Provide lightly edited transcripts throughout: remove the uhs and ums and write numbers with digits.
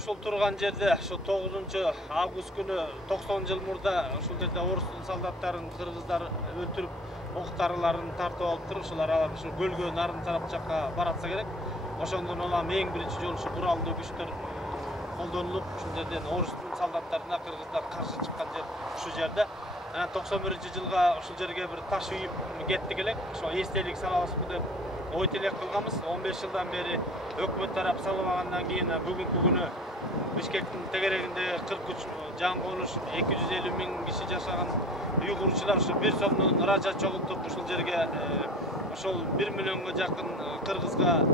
ушул турган жерде ошо 9-август күнү 90 жыл мурда ушул жерде орустун солдаттарын кыргыздар өлтүрүп октарыларын тартып алыптыр. Ушулар ушу көлгө нарын тарап жакка баратса керек. Ошондон улам эң биринчи жолу ушу куралдуу күчтөр колдонулуп ушул жерден орустун солдаттарына кыргыздар каршы чыккан жер ушул жерде. 91-жылга ушул жерге бир таш үйүп кеттик элек. Ошо эстелик салабызбы деп ой тилек кылганбыз. 15 жылдан бери өкмөт тарап салбагандан кийин бүгүнкү күнү Бишкектин тегерегинде 43 жан конуш 250 миң киши жашаган үй курчулар ушу бир сомдон ыража чогултуп ушул жерге ошол 1 миллионго жакын кыргызга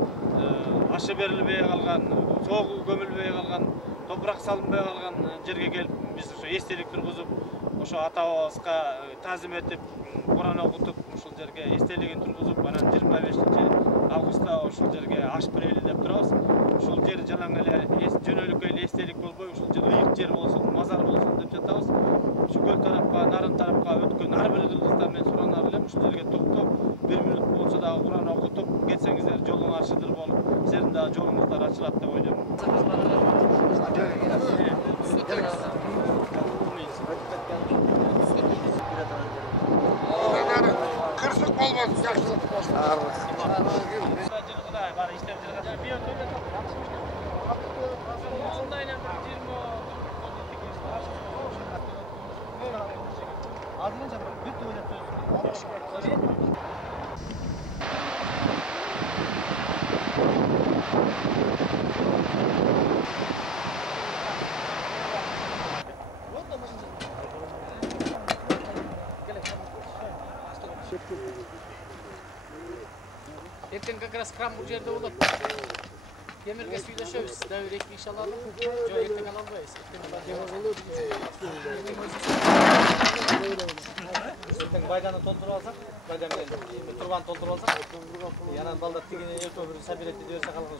ашы берилбей калган, соогу көмүлбөй калган, топурак салынбай калган жерге келип биз ошо эстелик тургузуп, ошо ата бабабызга таазим этип, Куран окутуп, ушул жерге эстелигин тургузуп, анан 25-августта ушул жерге аш берели деп турабыз. Ушул жер жалаң эле жөнөлүккө эле эстелик болбой, ушул жер ыйык жер болсун, мазар болсун деп жатабыз. Ушу көл тарапка, нарын тарапка өткөн ар бир кыргыздан мен суранар элем, ушул жерге токтоп, 1 минут болсо дагы Куран окутуп, кетсеңиздер жолуңар шыдыр болуп, сиздердин дагы жолуңуздар ачылат деп ойлойм. Kırsık olmaz, yaşlılık olmaz. Erken как раз крам bu жерде болот. Темирге сүйлөшөбүз. Дагы эки иш алалы. Жо эртең ала албайбыз. Эртең байданы толтуруп алсак, байдан менен турбаны толтуруп алсак, анан балдар тигине эртөө бир собирать эте берсе калган.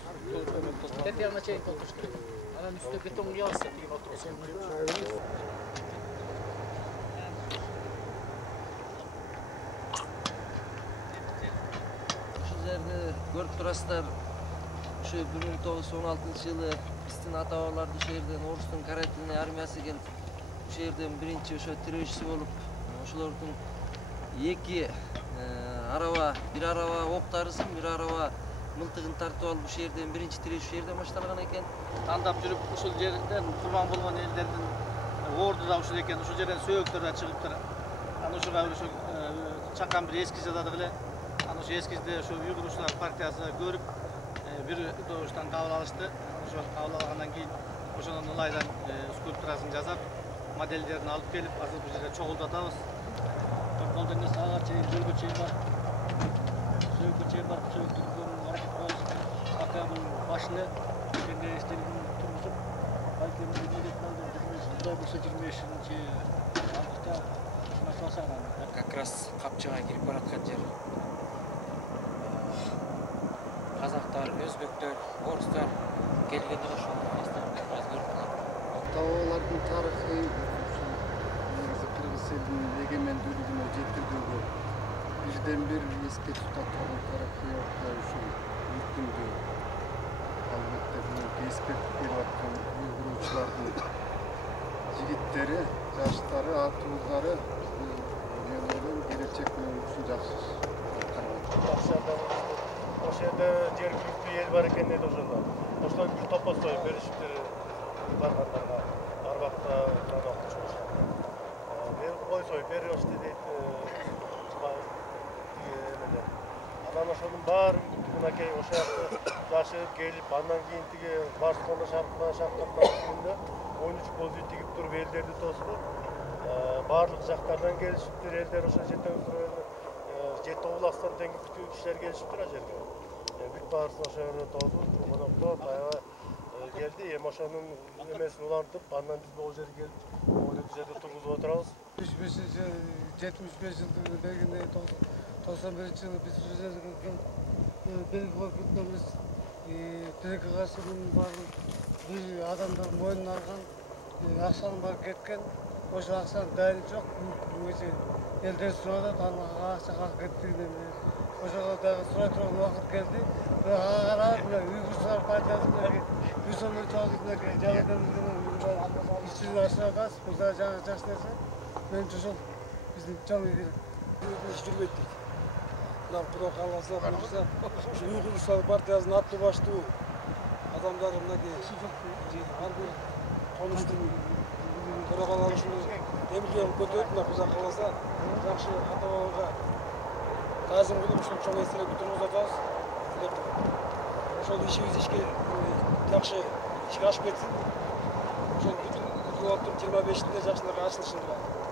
Тетягына чейин толтуруш керек. Анан үстүнө бетон куябыз, тигин отурабыз. Көрүп турасыздар, ушу 1916-жылы биздин ата-бабалар ушул жерден орустун карательный армиясы келип, ушул жерден биринчи ошо тирөөчүсү болуп, ошолордун бир араба ок дарысын, бир араба мылтыгын тартып алып ушул жерден биринчи тирөө ушул жерден башталган экен. Андап жүрүп ушул жерден курман болгон элдердин орду да ушул экен, ушул жерден сөөктөр да чыгыптыр. Анан ушуга ошо чакан бир эскиз жазадык эле. Аны ошо эскизде ошо уйгурчулар партиясы көрүп, бир добуштан кабыл алышты. Ошо кабыл алгандан кийин ошонун ылайдан скульптурасын жасап, модельдерин алып келип, азыр бул жерде чогултатабыз. Колдон эмес ага чейин жөлгө чейин бар. Сөөккө чейин бар, сөөктүн пока бул башына эстелигин тургузуп, балким Кудай болсо 25-августта жасалган. Как раз капчыга кирип бараткан жер. Казактар, өзбектер, орустар келгенде ошол астан аз көрүп калат. Ата-бабалардын тарыхы негизи кыргыз элинин эгемендүүлүгүнө жеткирүүгө бирден бир эске тута турган тарыхый окуя ушул мүмкүндү. Албетте бул эскертип берип аткан уйгурчулардын жигиттери, жаштары, атуулары келечек менен ушул жакшы ошол жерде жергиликтүү эл бар экен дейт ошондо. Ошол бир топостой беришиптир баргандарга арбакта Куран окутуп. Мен койсой бериш дейт. Анан ошонун баарын мынакей ошол жакта жашып келип, андан кийин тиги Барсконо шаркаттан күндө 13 көзү тигип туруп элдерди тосуп, баардык жактардан келишиптир, элдер ошол жерде жети областтан тең бүтүн кишилер келишиптир ал жерге. Бүт баарысын ошол жерде тосуп, коноктоп, аябай келди. Эми ошонун эмесин улантып, андан биз бул жерге келип, бул жерде тургузуп отурабыз. 75 жылдыгын бергенде 91-жылы биз ушул жерге келип, белги болуп кеткенбиз. Тилекке каршынын баарын бир адамдар мойнуна алган, акчанын баары кеткен. Ошол акчанын дайры жок, элдер сурап, анан акча калып кеттигинен ошого дагы сурай турган убакыт келди. Ага карап, уйгурчулар партиясынын bir sonraki çoğunlukla cevaplarımızı işçilik aşağı kas, mesela jaks nerse, benim için bizim çok iyi. İş yürüttik. Lan Kuda kalmasa, bulursa, şu Uygurlar Partiyası'nın atlı başlığı adamlarındaki harbi konuştum. Kırakalar şunu demirlerini götürüp, Kuda kalmasa, жақсы ата-бабаға тазым қылып, ушул чоң эсере бүтүн узатабыз. Ошол ишибиз жакшы ишке ашып кетсин. Ошол бүтүн 25-inde жакшыларга ачылышын кылат.